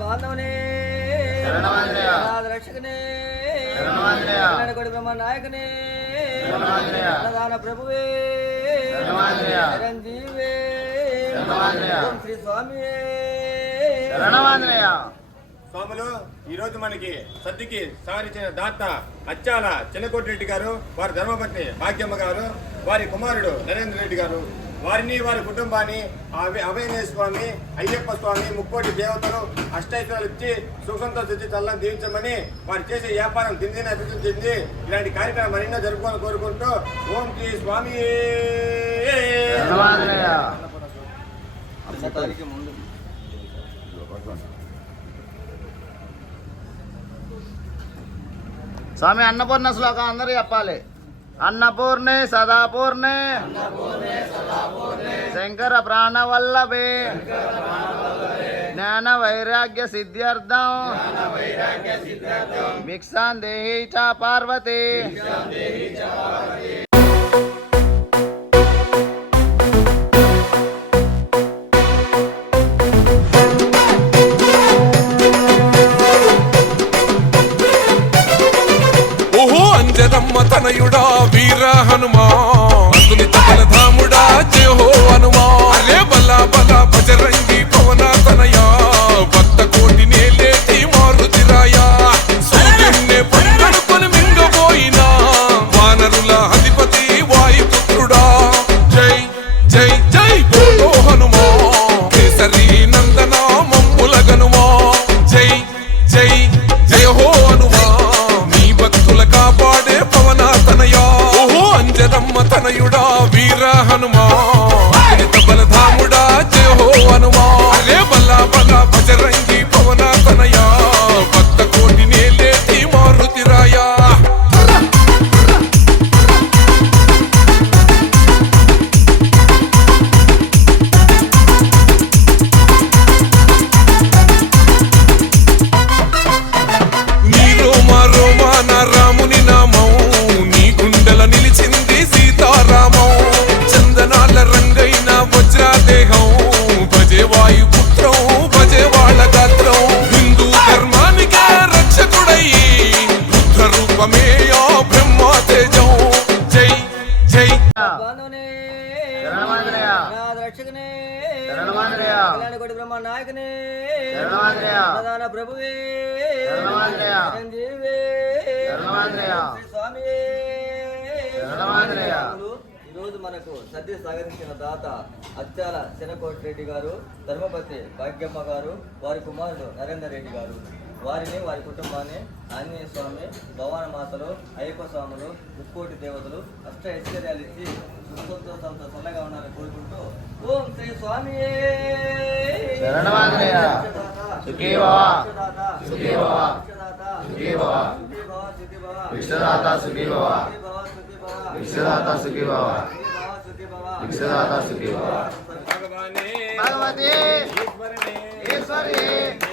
బాంధవనే. రక్షకనే. బ్రహ్మ నాయకనే. ప్రభువే. చిరంజీవే. శ్రీ స్వామియే. స్వాములు మనకి సద్దికి సారించిన దాత అచ్చాల చిన్నకోటిరెడ్డి గారు వారి ధర్మపత్ని భాగ్యమ్మ గారు వారి కుమారుడు నరేంద్ర రెడ్డి గారు వారిని వారి కుటుంబాన్ని అభయ అభయనేశ్వర స్వామి అయ్యప్ప స్వామి ముక్కోటి దేవతలు అష్టైశ్వర్యాలు ఇచ్చి సుఖంతో స్థితి చల్లని దీవించమని వారు చేసే వ్యాపారం దిందిన అభివృద్ధి చెంది ఇలాంటి కార్యక్రమం మరెన్నో జరుపుకోవాలని కోరుకుంటూ ఓం శ్రీ స్వామి. స్వామి అన్నపూర్ణ శ్లోకం అందరూ చెప్పాలి. అన్నపూర్ణే సదాపూర్ణే. శంకర ప్రాణవల్లభే. జ్ఞాన వైరాగ్య సిద్ధ్యర్థం. భిక్షాన్ దేహి చ పార్వతి. తనయుడా వీరహ రక్షకనే. కొడి బ్రహ్మ నాయకనే అన్నదాన ప్రభువే. శరణమాంజనేయ. చిరంజీవే. శరణమాంజనేయ. శ్రీ స్వామియే శరణమాంజనేయ. ఈ రోజు మనకు సద్య సాగరించిన దాత అత్యాల చిన్నకోటి రెడ్డి గారు ధర్మపతి భాగ్యమ్మ గారు వారి కుమారుడు నరేందర్ రెడ్డి గారు. వారిని వారి కుటుంబాన్ని ఆంజనేయ స్వామి భవాన మాతలు అయ్యప్ప స్వాములు ముక్కోటి దేవతలు అష్ట ఐశ్వర్యాలు ఇచ్చి చల్లగా ఉండాలని కోరుకుంటూ स्वामी। शरण मागण्या सुखी बाबा सुखी बाबा सुखी बाबा विश्वदाता सुखी बाबा विश्वदाता सुखी बाबा विश्वदाता सुखी बाबा भगवाने भगवते। ईश्वरे।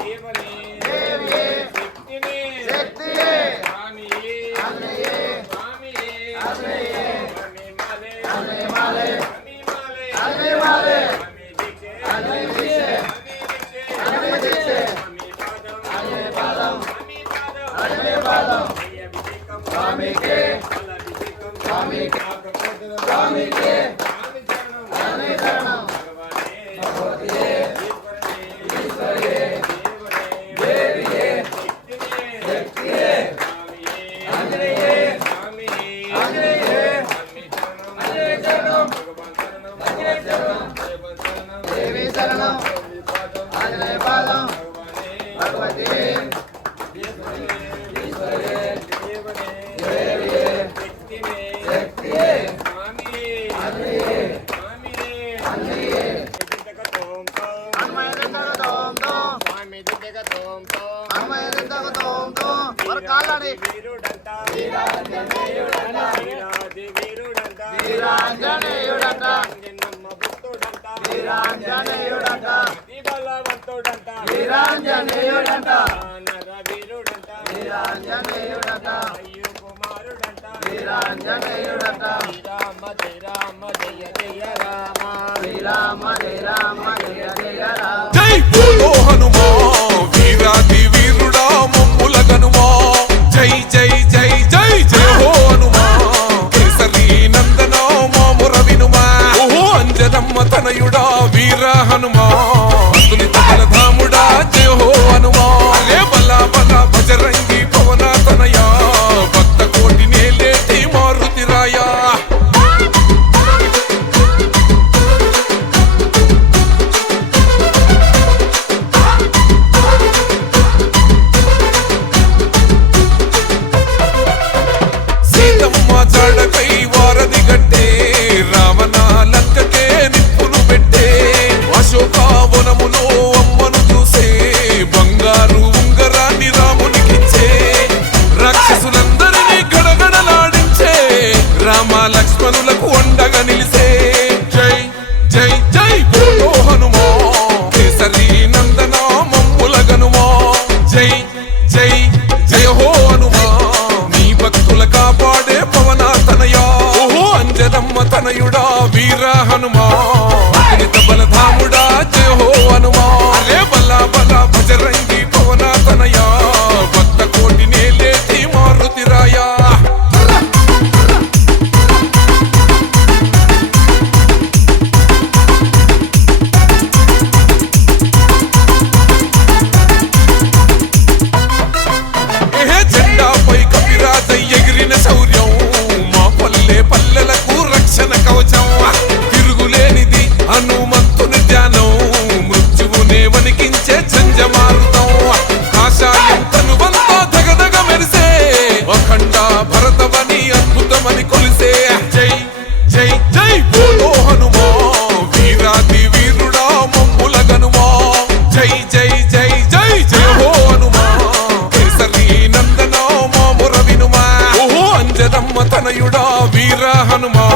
దేవి శరణం ఆంజనేయ పాదం భగవతి ఈశ్వరనే ఈశ్వరియే వీరాది వీరాంజనేయుడంట బలవంతుడంట వీరాంజనేయుడంట నరవీరుడంట వీరాంజనేయుడంట అయ్యో కుమారుడంట వీరాంజనేయుడంట శ్రీరామ జయ రామ జయ జయ రామ. శ్రీరామ జయ రామ జయ జయ రామ. జై ఓ హనుమా వీరాది వీరుడా మమ్ముల గనుమా. జై జై జై జై జై హో హనుమా. కేసరి నందన మాముర వినుమా. ఓహో అంజనమ్మ తనయుడా లక్ష్మణులకు అండగా నిలిసే. జై జై జై బోలో హనుమా. కేసరి నందన మమ్ముల గనుమా. జై జై జయ హో హనుమా. నీ భక్తుల కాపాడే పవన తనయా. ఓహో అంజనమ్మ తనయుడా వీర హనుమా. వీర హనుమా.